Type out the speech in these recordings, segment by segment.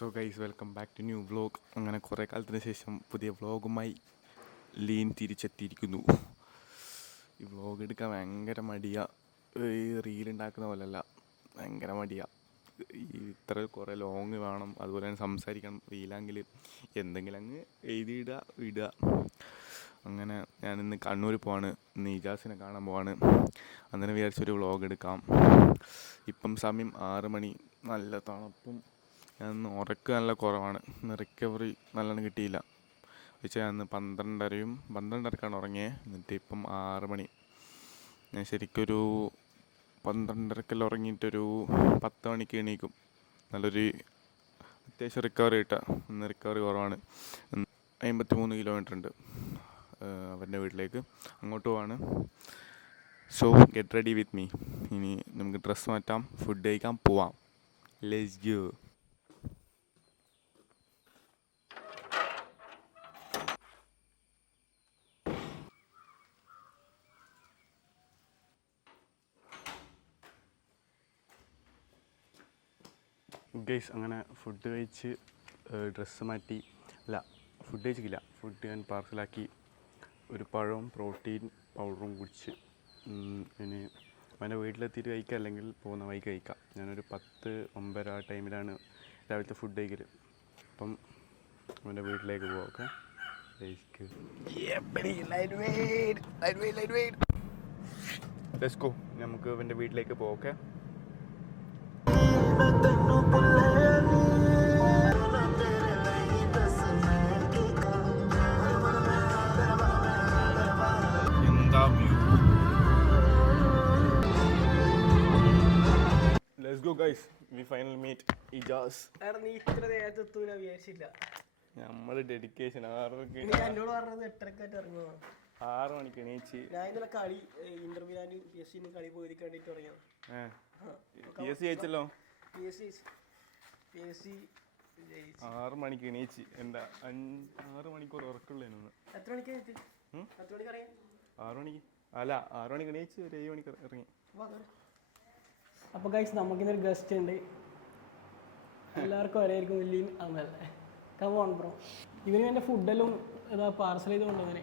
So guys, welcome back to new vlog. അങ്ങനെ കുറേ കാലത്തിന് ശേഷം പുതിയ വ്ളോഗുമായി ലീൻ തിരിച്ചെത്തിയിരിക്കുന്നു. ഈ വ്ളോഗ് എടുക്കാൻ ഭയങ്കര മടിയാണ്. ഈ റീലുണ്ടാക്കുന്ന പോലെയല്ല, ഭയങ്കര മടിയാണ്. ഇത്ര കുറേ ലോങ് വേണം, അതുപോലെ തന്നെ സംസാരിക്കണം. റീലാണെങ്കിൽ എന്തെങ്കിലും അങ്ങ് എഴുതിയിടുക, വിടുക. അങ്ങനെ ഞാനിന്ന് കണ്ണൂർ പോവാണ്, ഇന്ന് ഇജാസിനെ കാണാൻ പോവാണ്. അന്നേരം വിചാരിച്ചൊരു വ്ളോഗ് എടുക്കാം. ഇപ്പം സമയം 6 മണി, നല്ല തണുപ്പും. ഞാൻ ഉറക്കം നല്ല കുറവാണ്, ഇന്ന് റിക്കവറി നല്ലോണം കിട്ടിയില്ല. വെച്ചാൽ ഞാൻ 12:30ക്കാണ് ഉറങ്ങിയത്. എന്നിട്ട് ഇപ്പം 6 മണി. ഞാൻ ശരിക്കൊരു 12:30 ഉറങ്ങിയിട്ടൊരു 10 മണിക്ക് എണീക്കും. നല്ലൊരു അത്യാവശ്യം റിക്കവറി കിട്ടുക. ഇന്ന് റിക്കവറി കുറവാണ്. 53 കിലോമീറ്റർ ഉണ്ട് അവൻ്റെ വീട്ടിലേക്ക്, അങ്ങോട്ട് പോവാണ്. So get ready with me. ഇനി നമുക്ക് ഡ്രസ്സ് മാറ്റാം, ഫുഡ് കഴിക്കാൻ പോവാം. Let's go. ഗൈസ്, അങ്ങനെ ഫുഡ് കഴിച്ച് ഡ്രസ്സ് മാറ്റി, ഫുഡ് കഴിച്ചിട്ടില്ല. ഫുഡ് ഞാൻ പാർസലാക്കി. ഒരു പഴവും പ്രോട്ടീൻ പൗഡറും കുടിച്ച് ഇനി അവൻ്റെ വീട്ടിലെത്തിയിട്ട് കഴിക്കാം, അല്ലെങ്കിൽ പോകുന്ന വൈകി കഴിക്കാം. ഞാനൊരു 10-9 ആ ടൈമിലാണ് രാവിലത്തെ ഫുഡ് കഴിക്കൽ. അപ്പം അവൻ്റെ വീട്ടിലേക്ക് പോകാം. Okay, let's go. നമുക്ക് അവൻ്റെ വീട്ടിലേക്ക് പോകാം. Okay. Let's go guys, we finally meet Ijaz. നീ ഇത്ര നേരത്തെ എത്തൂല വിചാരിച്ചില്ല. നമ്മള് ഡെഡിക്കേഷൻ 6 മണിക്ക് എണീച്ച്. ഞാൻ ഇന്നലെ കളി ഇന്റർവ്യൂ PSC കളി പോയി കണ്ടിട്ട് തുടങ്ങിയത്. PSC ജയിച്ചല്ലോ. PSC 6 മണിക്ക് എണീച്ച്. എൻ്റെ 6 മണിക്കൂർ ഉറക്കുള്ളതിനൊന്ന്. എത്ര മണിക്ക് എത്തി? 10 മണിക്ക് അറിയാം. 6 മണിക്ക് അല്ല, 6 മണിക്ക് എണീച്ച് ഒരു 7 മണിക്ക് ഇറങ്ങി. അപ്പോൾ ഗൈസ്, നമുക്കിന്നൊരു ഗസ്റ്റ് ഉണ്ട്. എല്ലാവർക്കും ഒരേയിരിക്കും വലിയ അന്നല്ലേ. Come on bro. ഇവന് എൻ്റെ ഫുഡെല്ലാം ഇതാ പാർസൽ ചെയ്ത് കൊണ്ടുവന്നേ.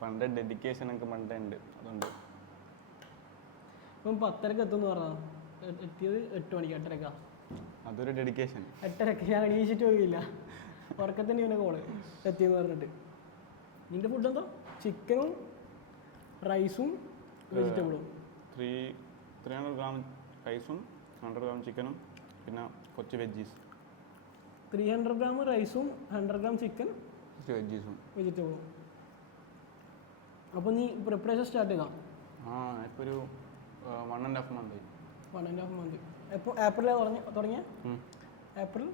പണ്ട് ഡെഡിക്കേഷൻ ഒക്കെ പണ്ടേ ഉണ്ട്, അതുകൊണ്ട്. ഇപ്പം 10:30 എത്തുമെന്ന് പറഞ്ഞതാണ്. എത്തിയത് 8 മണിക്ക്, 8:30. അതൊരു ഡെഡിക്കേഷൻ. 8:30 ഞാൻ എണീച്ചിട്ട് പോയില്ല, ഉറക്കത്തന്നെ ഇവനെ കോള് എത്തിയെന്ന് പറഞ്ഞിട്ട്. നിൻ്റെ ഫുഡ് എന്താ? ചിക്കനും റൈസും വെജിറ്റബിളും. 300 ഗ്രാം റൈസും 100 ഗ്രാം ചിക്കനും പിന്നെ കുറച്ച് വെജീസ്. 300 ഗ്രാം റൈസും 100 ഗ്രാം ചിക്കൻ വെജീസും വെജിറ്റബിളും. അപ്പോൾ നീ പ്രിപ്പറേഷൻ സ്റ്റാർട്ട് ചെയ്താൽ? ഇപ്പോൾ ഒരു 1.5 മന്ത്. 1.5 മന്ത്. എപ്പോൾ ഏപ്രിലാണ് തുടങ്ങിയ? April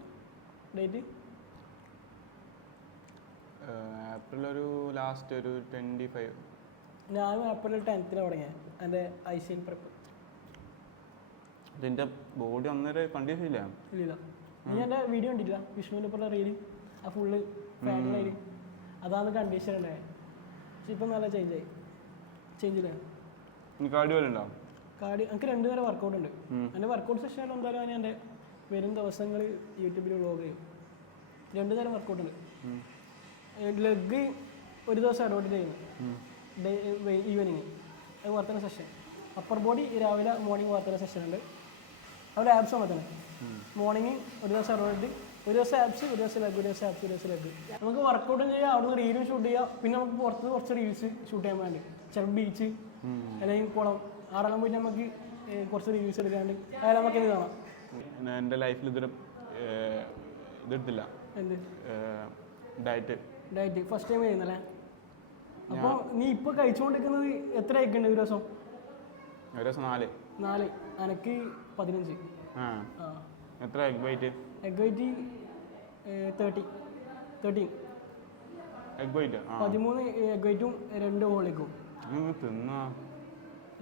date? ഏപ്രിൽ ഒരു ലാസ്റ്റ് ഒരു 25. ഞാനും ഏപ്രിൽ 10th തുടങ്ങിയത് എൻ്റെ ഐസിൻ പ്രിപ്പ്. ഇതിൻ്റെ ബോഡി ഒന്നര കണ്ടീഷൻ ഇല്ല. ഇല്ല, നീ എൻ്റെ വീഡിയോ കണ്ടിട്ടില്ല? വിഷ്ണുവിൻ്റെ ഇപ്പോൾ റീല് ആ ഫുള്ള് ഫാമിലി അതാണ് കണ്ടീഷൻ ഉണ്ടായത്. പക്ഷെ ഇപ്പം നല്ല ചേഞ്ചില്ല. കാർഡിയോ എനിക്ക് 2 നേരം വർക്കൗട്ട് ഉണ്ട്. എൻ്റെ വർക്കൗട്ട് സെഷൻ എന്തായാലും ഞാൻ എൻ്റെ വരും ദിവസങ്ങൾ യൂട്യൂബിൽ വ്ളോഗ് ചെയ്യും. 2 നേരം വർക്കൗട്ട് ഉണ്ട്. ലെഗ് ഒരു ദിവസം അഡോട്ട് ചെയ്യുന്നു, ഈവനിങ് അത് വർത്തന സെഷൻ. അപ്പർ ബോഡി രാവിലെ മോർണിംഗ് വർത്തന സെഷൻ ഉണ്ട്. അവിടെ ആബ്സ് ആകുമ്പോൾ തന്നെ മോർണിംഗ് ഒരു ദിവസം അഡോട്ട്, ഒരു ദിവസം ആബ്സ്, ഒരു ദിവസം ലെഗ്, ഒരു ദിവസം ആബ്സ്, ഒരു ദിവസം ലെഗ്. നമുക്ക് വർക്കൗട്ടും ചെയ്യാം, അവിടെ നിന്ന് റീലും ഷൂട്ട് ചെയ്യാം. പിന്നെ നമുക്ക് പുറത്ത് കുറച്ച് റീൽസ് ഷൂട്ട് ചെയ്യാൻ വേണ്ടി ചിലപ്പോൾ ബീച്ച് അല്ലെങ്കിൽ കുളം ആടെല്ലാം പോയിട്ട് നമുക്ക് കുറച്ച് റിവ്യൂസ് എടുക്കാണ്ട് അതായത് നമുക്ക് ഇത് കാണാം. എൻ്റെ ലൈഫിൽ ഇതൊരു ഇതെടുത്തില്ല. എന്ത് ഡയറ്റ് ഫസ്റ്റ് ടൈം ചെയ്യുന്നല്ലേ? അപ്പോൾ നീ ഇപ്പോൾ കഴിച്ചുകൊണ്ടിരിക്കുന്നത് എത്ര കഴിക്കുന്നുണ്ട് ഒരു ദിവസം? 4. എനിക്ക് 15. എത്ര egg white? 13 egg white. 13 egg വൈറ്റും 2 ഹോളിക്കും.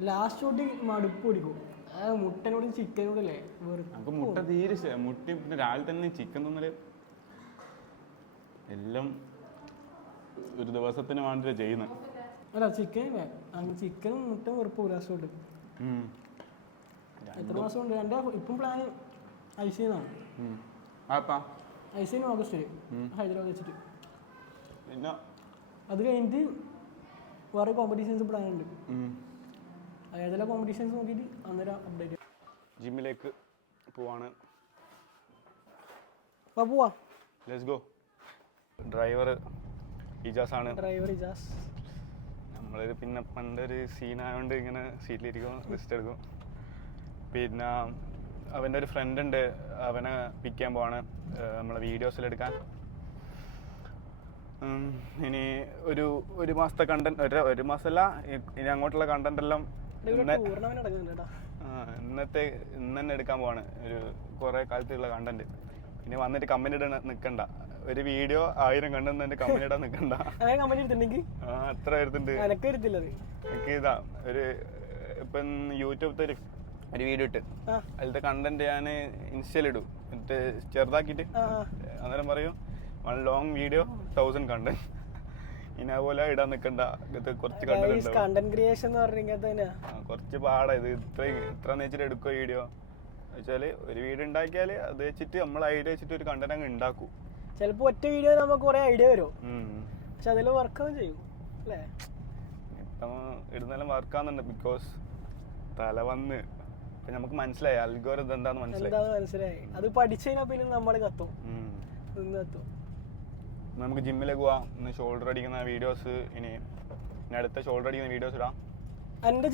ലാസ്റ്റ് തൊട്ട് മടുപ്പ് പിടിക്കും. മുട്ടനോടും ചിക്കനോടല്ലേ മുട്ട തീരെ മുട്ട. പിന്നെ രാവിലെ തന്നെ ചിക്കൻ തിന്നല് എല്ലാം ഒരു ദിവസത്തിന് വേണ്ടിയിട്ട് ചെയ്യുന്നത്. അല്ല ചിക്കനും മുട്ട വെറുപ്പ് ലാസ്റ്റ് തൊട്ട്. എത്ര മാസം കൊണ്ട്? എൻ്റെ ഇപ്പം പ്ലാൻ ഐസിന്നാണ്. ആപ്പാ ഐസിന് ഓഗസ്റ്റിൽ ഹൈദരാബാദ് വെച്ചിട്ട്. പിന്നെ അത് കഴിഞ്ഞിട്ട് വേറെ കോമ്പറ്റീഷൻസ് പ്ലാൻ ഉണ്ട്. ഏതെല്ലാം കോമ്പറ്റീഷൻസ് നോക്കിയിട്ട് അന്നേരം അപ്ഡേറ്റ് ജിമ്മിലേക്ക് പോവാണ്. അപ്പോൾ പോവാ. Let's go. ഡ്രൈവർ ഇജാസ് ആണ്. ഡ്രൈവർ ഇജാസ്. നമ്മളൊരു പിന്നെ പണ്ടൊരു സീനായതുകൊണ്ട് ഇങ്ങനെ സീറ്റിലിരിക്കും, റെസ്റ്റ് എടുക്കും. പിന്നെ അവൻ്റെ ഒരു ഫ്രണ്ട് ഉണ്ട്, അവനെ പിക്ക് ചെയ്യാൻ പോവാണ് നമ്മളെ വീഡിയോസിലെടുക്കാൻ. ഇനി ഒരു മാസത്തെ കണ്ടന്റ്, ഒരു മാസമല്ല ഇനി അങ്ങോട്ടുള്ള കണ്ടന്റ് എല്ലാം ഇന്ന് തന്നെ എടുക്കാൻ പോവാണ്. ഒരു കുറേ കാലത്തുള്ള കണ്ടന്റ്. ഇനി വന്നിട്ട് കമ്പനി ഇടാൻ നിൽക്കണ്ട. ഒരു വീഡിയോ 1000 കണ്ടെന്നെ കമ്പനി ഇടാൻ നിൽക്കണ്ട. അത്ര വരുന്നുണ്ട് എനിക്ക്. ഇതാ ഒരു ഇപ്പം യൂട്യൂബത്തെ ഒരു വീഡിയോ ഇട്ട് അതിലത്തെ കണ്ടന്റ് ഞാൻ ഇൻസ്റ്റയിലിടും, എന്നിട്ട് ചെറുതാക്കിയിട്ട് അന്നേരം പറയും 1 ലോങ് വീഡിയോ 1000 കണ്ടന്റ്. ഇനി അതുപോലെ ഇടാൻ നിൽക്കണ്ട. ഇത് കുറച്ച് കണ്ടന്റ് ക്രിയേഷൻ കുറച്ച് പാടാ. ഇത് ഇത്ര വെച്ചിട്ട് എടുക്കുക വീഡിയോ വെച്ചാല് ഒരു വീഡിയോ ഉണ്ടാക്കിയാൽ അത് വെച്ചിട്ട് നമ്മൾ ഐഡിയ വെച്ചിട്ട് ഒരു കണ്ടന്റ് അങ്ങ് ഉണ്ടാക്കും. ചിലപ്പോ ഒറ്റ വീഡിയോ നമുക്ക് കുറെ ഐഡിയ വരും, പക്ഷെ അതിൽ വർക്കാവും ചെയ്യും അല്ലേ? ഇപ്പം ഇടുന്നെല്ലാം വർക്കാവുന്നുണ്ട്. ബിക്കോസ് തല വന്ന് നമുക്ക് മനസ്സിലായി അൽഗോരിതം എന്താന്ന് മനസ്സിലായി. അത് പഠിച്ചു കഴിഞ്ഞാൽ പിന്നെ നമ്മൾ കത്തും. നമുക്ക് ജിമ്മിലേക്ക് പോവാം. ഇന്ന് ഷോൾഡർ അടിക്കുന്ന വീഡിയോസ്, ഇനി അടുത്ത ഷോൾഡർ അടിക്കുന്ന വീഡിയോസ് ഇടാം. എൻ്റെ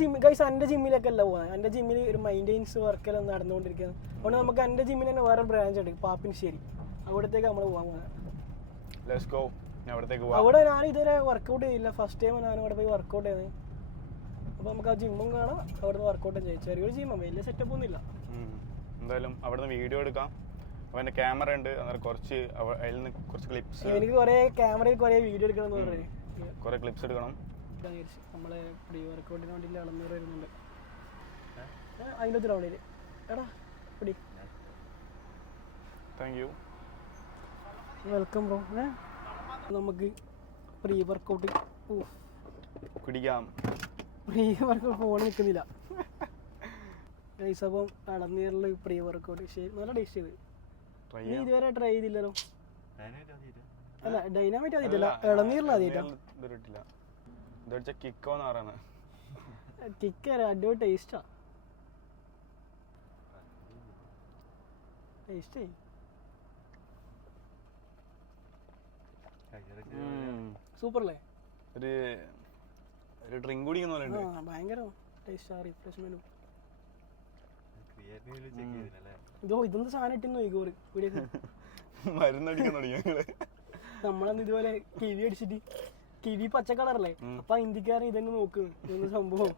ജിമ്മിലേക്കല്ല പോകാൻ. എൻ്റെ ജിമ്മിൽ ഒരു മെയിൻ്റെനൻസ് വർക്കെല്ലാം നടന്നുകൊണ്ടിരിക്കുന്നത്. അതുകൊണ്ട് നമുക്ക് എൻ്റെ ജിമ്മിൽ തന്നെ വേറെ ബ്രാഞ്ച് ഉണ്ട്, പാപ്പിനിശ്ശേരി. അവിടത്തേക്ക് നമ്മൾ പോകാൻ പോകുന്നത്. അവിടെ ഞാൻ ഇതുവരെ വർക്കൗട്ട് ചെയ്തില്ല. ഫസ്റ്റ് ടൈം ഞാൻ അവിടെ പോയി വർക്കൗട്ട് ചെയ്തത്. അപ്പോൾ നമുക്ക് ആ ജിമ്മും കാണാം, അവിടുന്ന് വർക്കൗട്ടും ചെയ്യാം. ചെറിയൊരു ജിമ്മാണ്, വലിയ സെറ്റപ്പ് ഒന്നും ഇല്ല. എന്തായാലും അവിടുന്ന് വീഡിയോ എടുക്കാം. അവൻ്റെ ക്യാമറ ഉണ്ട്, കുറച്ച് അതിൽ നിന്ന് കുറച്ച് ക്ലിപ്സ്. എനിക്ക് കുറേ ക്യാമറയിൽ കുറേ വീഡിയോ എടുക്കണം എന്ന് പറഞ്ഞത്. കുറേ ക്ലിപ്സ് എടുക്കണം. നമ്മളെ പ്രീ വർക്കൗട്ടിന് വേണ്ടി 600 വരുന്നുണ്ട്. അതിൻ്റെ ഗ്രൗണ്ടിൽ എടാ പിടി. Thank you, welcome bro. നമുക്ക് പ്രീ വർക്കൗട്ട് കുടിക്കാം. പ്രീ വർക്കൗട്ട് ഫോൺ നിൽക്കുന്നില്ല. അപ്പം അളന്നീറിൽ പ്രീ വർക്കൗട്ട് ശരി നല്ല ടേസ്റ്റ് ചെയ്ത്. നീ ഇതുവരെ ട്രൈ ചെയ്തില്ലല്ലോ? അല്ല ഡൈനാമൈറ്റ് ആദ്യമില്ല, ഇളനീറിൽ ആദ്യമായിട്ടാ. കിക്ക് അടിപൊളി ടേസ്റ്റാ. ടേസ്റ്റേ സൂപ്പർ അല്ലേ? ഒരു ഡ്രിങ്ക് കുടിക്കുന്ന പോലെ ഉണ്ട്. ഭയങ്കര ടേസ്റ്റാ, റിഫ്രഷ്മെന്റും. ഇതൊന്നും സാധനം ഇട്ടെന്ന് നോക്കിക്കോറ് മരുന്നടിക്കാൻ തുടങ്ങി. നമ്മളന്ന് ഇതുപോലെ കിവി അടിച്ചിട്ട്, കിവി പച്ച കളറല്ലേ, അപ്പൊ ഇന്ത്യക്കാരൻ ഇതന്നെ നോക്കുന്നു സംഭവം.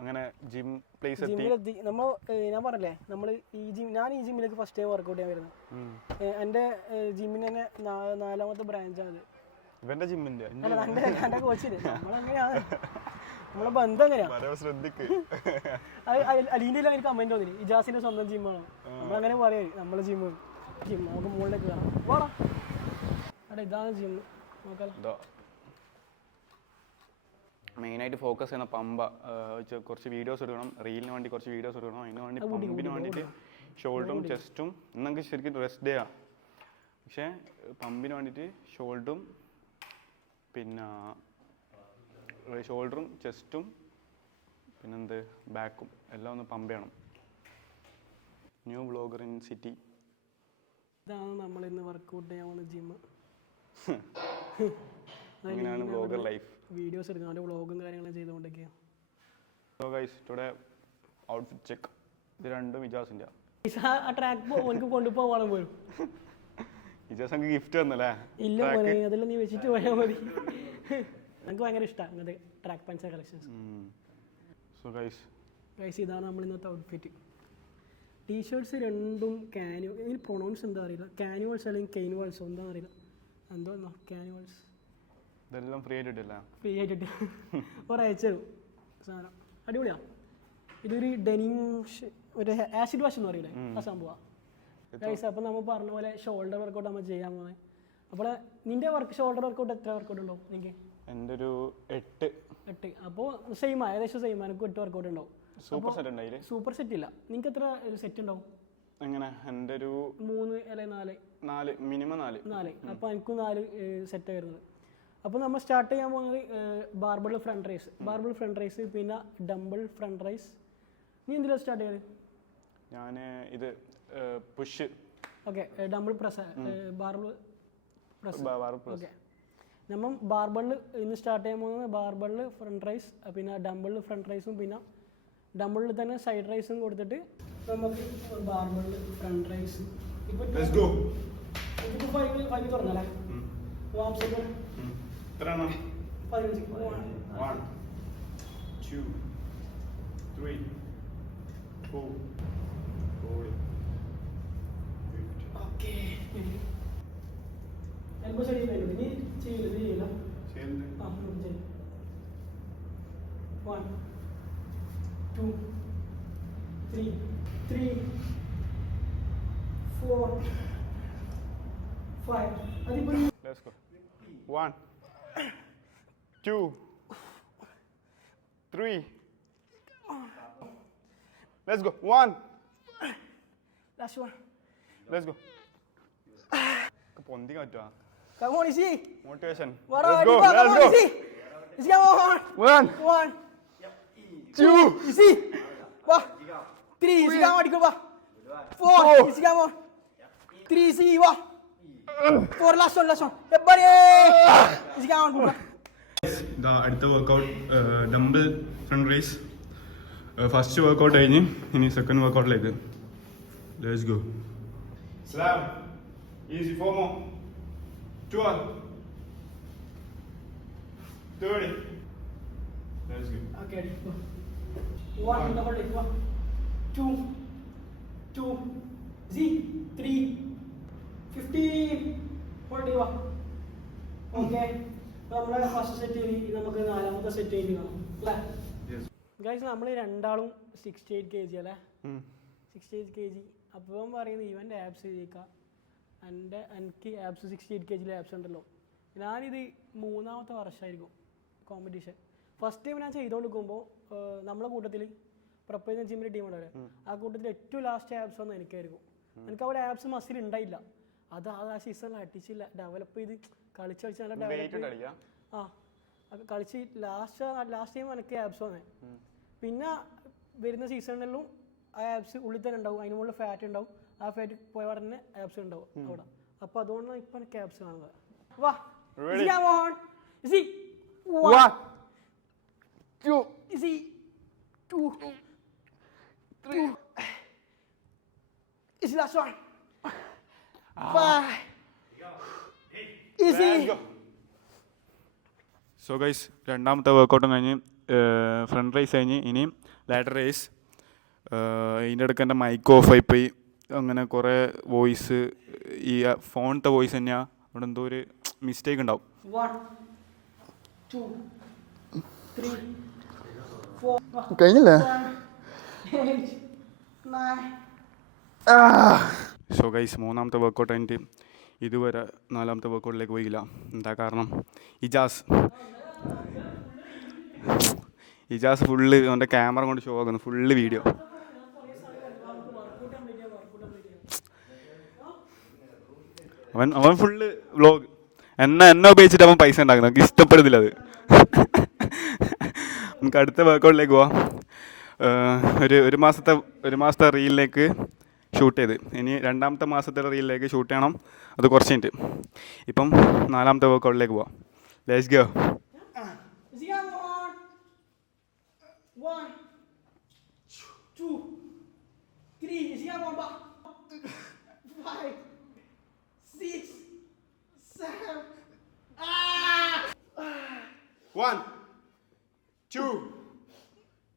അങ്ങനെ ജിമ്മിലെത്തി. ഞാൻ പറഞ്ഞല്ലേ ഞാൻ ഈ ജിമ്മിലേക്ക് ഫസ്റ്റ് ടൈം വർക്കൗട്ട് ചെയ്യാൻ വരുന്നത്. എന്റെ ജിമ്മിന് തന്നെ 4ാമത്തെ ബ്രാഞ്ചാണ്. എന്റെ കോച്ചിന് നമ്മളെങ്ങനെയാണ്, നമ്മളെ ബന്ധം എങ്ങനെയാ? അലീൻ്റെ എനിക്ക് കമന്റ് തോന്നി ഇജാസിന്റെ സ്വന്തം ജിമ്മാണോ. നമ്മളങ്ങനെ പറയാ നമ്മളെ ജിമ്മ് നമുക്ക് മുകളിലേക്ക് കയറാം. പോടാ അവിടെ ഇതാണ് ജിമ്മ്. നോക്കാം. മെയിനായിട്ട് ഫോക്കസ് ചെയ്യുന്ന പമ്പ. കുറച്ച് വീഡിയോസ് എടുക്കണം, റീലിന് വേണ്ടി കുറച്ച് വീഡിയോസ് എടുക്കണം. അതിന് വേണ്ടി പമ്പിന് വേണ്ടിയിട്ട് ഷോൾഡറും ചെസ്റ്റും. ഇന്ന് നമുക്ക് ശരിക്കും റെസ്റ്റ് ഡേ ആണ്, പക്ഷേ പമ്പിന് വേണ്ടിയിട്ട് ഷോൾഡറും പിന്നെ ഷോൾഡറും ചെസ്റ്റും പിന്നെന്ത് ബാക്കും എല്ലാം ഒന്ന് പമ്പ് ചെയ്യണം. New vlogger in city. ഇതാണ് നമ്മളിന്ന് വർക്കൗട്ട് ചെയ്യാൻ പോകുന്ന ജിമ്മ്. അങ്ങനെയാണ് വ്ളോഗർ ലൈഫ്. വീഡിയോസ് എടുക്കണം, അവൻ്റെ വ്ളോഗും കാര്യങ്ങളും ചെയ്തുകൊണ്ടൊക്കെയാണ്. So guys today outfit check. ഇത് രണ്ടും ഇജാസിൻ്റെ. ആ ട്രാക്ക് എനിക്ക് കൊണ്ടുപോകാൻ പോലും ഇജാസ് എനിക്ക് ഗിഫ്റ്റ് തന്നല്ലേ? ഇല്ല മോനെ, അതെല്ലാം നീ വെച്ചിട്ട് പോയാൽ മതി. എനിക്ക് ഭയങ്കര ഇഷ്ടമാണ് അങ്ങനത്തെ track pants collections. So guys ഇതാണ് നമ്മൾ ഇന്നത്തെ ഔട്ട്ഫിറ്റ്. ടീഷർട്ട്സ് രണ്ടും ഇതിന് പ്രൊണൗൺസ് എന്താ അറിയില്ല. കാനുവൽസ് അല്ലെങ്കിൽ കെയിനുവൽസോ എന്താണെന്ന് അറിയില്ല. എന്തോ കാനുവൽസ്. ഇതെല്ലാം ഫ്രീ ആയിട്ടിട്ട് ഒരയച്ചു സാധനം അടിപൊളിയാണ്. ഇതൊരു ഡെനിം ഒരു ആസിഡ് വാഷ് എന്ന് പറയില്ലേ, ആ സംഭവമാണ്. ഗൈസ് അപ്പം നമ്മൾ പറഞ്ഞ പോലെ ഷോൾഡർ വർക്കൗട്ട് നമ്മൾ ചെയ്യാൻ പോകുന്നത്. അപ്പോൾ നിന്റെ ഷോൾഡർ വർക്കൗട്ട് എത്ര വർക്കൗട്ട് ഉണ്ടോ എനിക്ക്? എൻ്റെ ഒരു 8. അപ്പോൾ ഏകദേശം സെയിം. എനിക്ക് 8 വർക്കൗട്ട് ഉണ്ടാവും. സൂപ്പർ സെറ്റ് ഇല്ല. നിങ്ങൾക്ക് എത്ര സെറ്റ് ഉണ്ടാവും? എങ്ങനെ എൻ്റെ ഒരു 3 അല്ലെങ്കിൽ 4 മിനിമം 4. അപ്പോൾ എനിക്കും 4 സെറ്റ് വരുന്നത്. അപ്പോൾ നമ്മൾ സ്റ്റാർട്ട് ചെയ്യാൻ പോകുന്നത് ബാർബിൾ ഫ്രണ്ട് റൈസ് പിന്നെ ഡംബിൾ ഫ്രണ്ട് റൈസ്. നീ എന്തിനാണ് സ്റ്റാർട്ട് ചെയ്യാറ്? ഞാൻ ഇത് push. Okay, dumbbell press, barbell press. Okay, നമ്മൾ ബാർബിളിൽ ഇന്ന് സ്റ്റാർട്ട് ചെയ്യാൻ പോകുന്നത് ബാർബിളിൽ ഫ്രണ്ട് റൈസ്, പിന്നെ ഡംബിളിൽ ഫ്രണ്ട് റൈസും പിന്നെ ഡംബിളിൽ തന്നെ സൈഡ് റൈസും കൊടുത്തിട്ട് നമുക്ക് ബാർബിളിൽ ഫ്രണ്ട് റൈസ്. ഇപ്പോൾ 5 തുറന്നല്ലേ? 1 2 3 4 ഓക്കെ. എൽബോ സൈഡ് നീ ചെയ്യില്ല. 1 2 3 4 5. അതിപ്പോൾ Let's go. 1 2 3. Let's go. 1. last one. Let's go. പൊന്തി കാറ്റാ. Come on, easy. Motivation. Let's go. Let's go. Easy, come on. 1 2 easy. Wah. 3 easy, come on, go wah. 4 easy, come on. 3 easy, wah. 4 last one. Everybody. Easy, come on, go. ഇതാ അടുത്ത workout dumbbell front raise. First workout കഴിഞ്ഞ് ഇനി second വർക്കൗട്ടിലേക്ക്. Let's go. Slam easy 4 more 12 30. Let's go. Okay, go. 1 double leg, 1 2 3 15 40 വാ. Okay, നമ്മളെ first set ഇനി നമുക്ക് 4ാമത്തെ set ചെയ്യണം അല്ലേ ഗൈസ്? നമ്മൾ രണ്ടാളും 68 kg അല്ലേ? 68 kg. അപ്പോൾ പറയുന്നത് ഇവൻ്റെ ആപ്സ് ചെയ്യിക്കാം, എനിക്ക് ആപ്സ് 68 kg ആപ്സ് ഉണ്ടല്ലോ. ഞാനിത് 3ാമത്തെ വർഷമായിരിക്കും കോമ്പറ്റീഷൻ. ഫസ്റ്റ് ടൈം ഞാൻ ചെയ്തുകൊണ്ടിരിക്കുമ്പോൾ നമ്മളെ കൂട്ടത്തിൽ പ്രൊപ്പൈസ് ജിമ്മിൻ്റെ ടീം ഉണ്ടല്ലേ, ആ കൂട്ടത്തിൽ ഏറ്റവും ലാസ്റ്റ് ആപ്സ് വന്നത് എനിക്കായിരിക്കും. എനിക്ക് അവിടെ ആപ്സ് മസിൽ ഉണ്ടായില്ല. അത് ആ സീസണിൽ അടിച്ചില്ല, ഡെവലപ്പ് ചെയ്ത് കളിച്ച് നല്ല ഡെവലപ്പ് കളിച്ച് ലാസ്റ്റ് ടൈം എനിക്ക് ആപ്സ് വന്നേ. പിന്നെ വരുന്ന സീസണിലും ആ ആപ്സ് ഉള്ളിൽ തന്നെ ഉണ്ടാവും, അതിന് മുകളിൽ ഫാറ്റ് ഉണ്ടാവും. ആ ഫാറ്റ് പോയ തന്നെ ആപ്സ് ഉണ്ടാവും അവിടെ. അപ്പോൾ അതുകൊണ്ടാണ് ഇപ്പം എനിക്ക് ആപ്സ് കാണുന്നത്. വാ, easy 1 2 easy 2 3 easy last one 5 easy. So guys, രണ്ടാമത്തെ വർക്കൗട്ടും കഴിഞ്ഞ് ഫ്രണ്ട് റൈസ് കഴിഞ്ഞ് ഇനി ലാറ്റർ റൈസ്. ഇതിൻ്റെ ഇടയ്ക്ക് എൻ്റെ മൈക്ക് ഓഫ് ആയിപ്പോയി. അങ്ങനെ കുറേ വോയിസ്, ഈ ഫോണിൻ്റെ വോയിസ് തന്നെയാണ്, അവിടെ എന്തോ ഒരു മിസ്റ്റേക്ക് ഉണ്ടാവും. 1 2 3 4 കഴിഞ്ഞില്ലേ? 8 9. സോ ഗൈസ്, 3ാമത്തെ വർക്കൗട്ട് കഴിഞ്ഞിട്ട് ഇതുവരെ 4ാമത്തെ വർക്കൗട്ടിലേക്ക് പോയില്ല. എന്താ കാരണം? ഇജാസ് ഫുള്ള് അവൻ്റെ ക്യാമറ കൊണ്ട് ഷോ ആക്കുന്നു, ഫുള്ള് വീഡിയോ. അവൻ ഫുള്ള് വ്ളോഗ്. എന്നെ ഉപയോഗിച്ചിട്ട് അവൻ പൈസ ഉണ്ടാക്കുന്നത്, നമുക്ക് ഇഷ്ടപ്പെടുന്നില്ല അത്. നമുക്ക് അടുത്ത വർക്കൗട്ടിലേക്ക് പോവാം. ഒരു മാസത്തെ റീലിലേക്ക് ഷൂട്ട് ചെയ്ത് ഇനി 2ാമത്തെ മാസത്തെ റീലിലേക്ക് ഷൂട്ട് ചെയ്യണം. അത് കുറച്ച് കഴിഞ്ഞിട്ട്. ഇപ്പം 4ാമത്തെ വർക്കൗട്ടിലേക്ക് പോവാം. Let's go. 1 2 3 5 6 7 1 2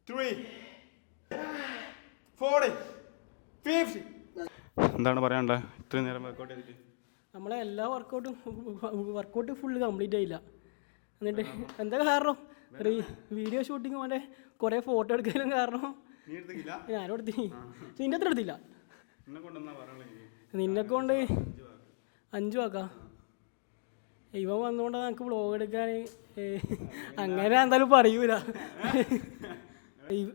3 40 50. എന്താണ് പറയാനുള്ളത് ഇത്രയും നേരം വർക്കൗട്ട് ചെയ്തിട്ട്? നമ്മളെ എല്ലാ വർക്കൗട്ട് ഫുള്ള് കംപ്ലീറ്റ് ആയില്ല. എന്നിട്ട് എന്താ കാരണം? വീഡിയോ ഷൂട്ടിങ് പോലെ കുറേ ഫോട്ടോ എടുക്കലും കാരണം ഞാനും എടുത്തി. നിൻ്റെ അത്ര എടുത്തില്ല. നിന്നെ കൊണ്ട് 5 ആക്കാം. ഇവൻ വന്നുകൊണ്ടാണ് നമുക്ക് വ്ളോഗ് എടുക്കാൻ. അങ്ങനെ എന്തായാലും പറയൂല.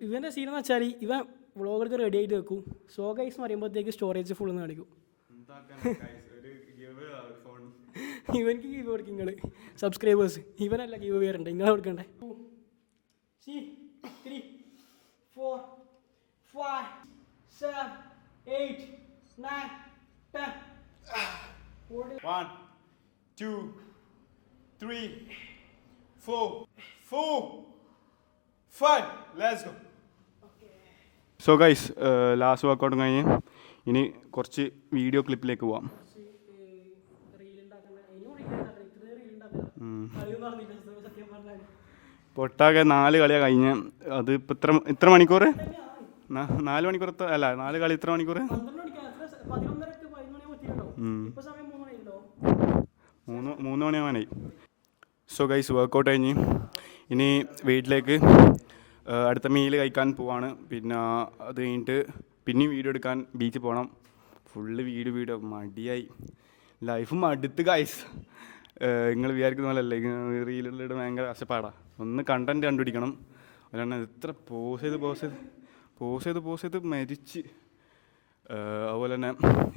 ഇവൻ്റെ സീൻ എന്ന് വെച്ചാൽ ഇവൻ വ്ളോഗ് എടുത്ത് റെഡി ആയിട്ട് വെക്കും. സോ ഗൈസ് എന്ന് പറയുമ്പോഴത്തേക്ക് സ്റ്റോറേജ് ഫുൾ എന്ന് കാണിക്കും. ഇവനക്ക് ഗീവ് കൊടുക്കും നിങ്ങൾ സബ്സ്ക്രൈബേഴ്സ്. ഇവനല്ല ഗീവ് വേറുണ്ട്, നിങ്ങളെ കൊടുക്കണ്ടേ. 2 3 4 5 7 8 9 10. 1 2 3 4 5. Let's go. So guys last വർക്കൗട്ടും കഴിഞ്ഞ് ഇനി കുറച്ച് വീഡിയോ ക്ലിപ്പിലേക്ക് പോവാം. പൊട്ടാകെ 4 കളിയാണ് കഴിഞ്ഞ്. അത് ഇപ്പം ഇത്ര മണിക്കൂർ 4 മണിക്കൂർ അല്ല 4 കളി ഇത്ര മണിക്കൂർ 3 മണിയാവാനായി. സോ ഗൈസ് വർക്കൗട്ട് കഴിഞ്ഞ് ഇനി വീട്ടിലേക്ക് അടുത്ത മീൽ കഴിക്കാൻ പോവാണ്. പിന്നെ അത് കഴിഞ്ഞിട്ട് പിന്നെയും വീഡിയോ എടുക്കാൻ ബീച്ചിൽ പോകണം. ഫുള്ള് വീഡിയോ മടിയായി, ലൈഫ് മടുത്ത് ഗൈസ്. നിങ്ങൾ വിചാരിക്കുന്ന പോലെ അല്ലേ, റീലിലിട്ട് ഭയങ്കര കഷ്ടപ്പാടാണ്. ഒന്ന് കണ്ടൻറ്റ് കണ്ടുപിടിക്കണം. അല്ലാണ്ട് എത്ര പോസ് ചെയ്ത് മരിച്ച്. അതുപോലെ തന്നെ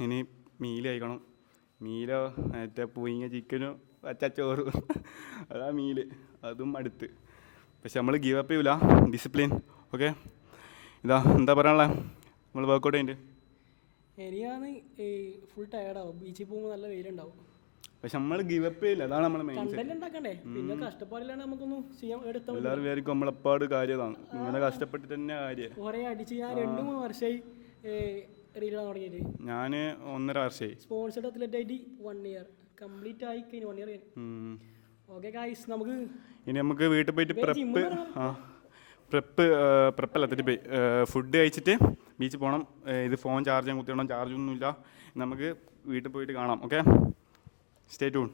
ഇനി മീൽ കഴിക്കണം. മീല മറ്റേ പുയിങ്ങ ചിക്കനും പച്ചച്ചോറ് അതാ മീല്, അതും അടുത്ത്. പക്ഷെ നമ്മൾ ഗീവ് അപ്പ് ചെയ്യില്ല, ഡിസിപ്ലിൻ. ഓക്കെ, ഇതാ എന്താ പറയാനുള്ളത് നമ്മൾ വർക്കൗട്ട് കഴിഞ്ഞിട്ട്. എനിക്കാണ് ഫുൾ ടയർഡാവും. ബീച്ചിൽ പോകുമ്പോൾ നല്ല വെയിലുണ്ടാവും. പക്ഷെ നമ്മൾ ഗീവ് അപ്പ് ചെയ്യില്ല, അതാണ് നമ്മൾ മെയിൻ. കണ്ടന്റ് ഉണ്ടാക്കണ്ടേ, പിന്നെ കഷ്ടപ്പാടിലാണ് നമുക്കൊന്നും ചെയ്യാൻ എടുത്താൽ. എല്ലാവരും വിചാരിക്കും നമ്മളെപ്പാട് കാര്യതാണ്, ഇങ്ങനെ കഷ്ടപ്പെട്ടിട്ട് തന്നെ കാര്യം. കുറേ അടിച്ച് ഞാൻ 2-3 വർഷമായി റീലാണ് തുടങ്ങിയിട്ട്. ഞാൻ 1.5 വർഷമായി സ്പോൺസർഡ് അത്ലറ്റ് ആയിട്ട് 1 ഇയർ കംപ്ലീറ്റ് ആയി കഴിഞ്ഞു. 1 ഇയർ കഴിഞ്ഞു. ഓക്കെ ഗൈസ്, നമുക്ക് വീട്ടിൽ പോയിട്ട് പ്രെപ്പല്ല തെറ്റിപ്പോയി. ഫുഡ് കഴിച്ചിട്ട് ബീച്ചിൽ പോകണം. ഇത് ഫോൺ ചാർജ് ചെയ്യാൻ കുത്തിയിടണം, ചാർജൊന്നുമില്ല. നമുക്ക് വീട്ടിൽ പോയിട്ട് കാണാം. Okay, stay tune.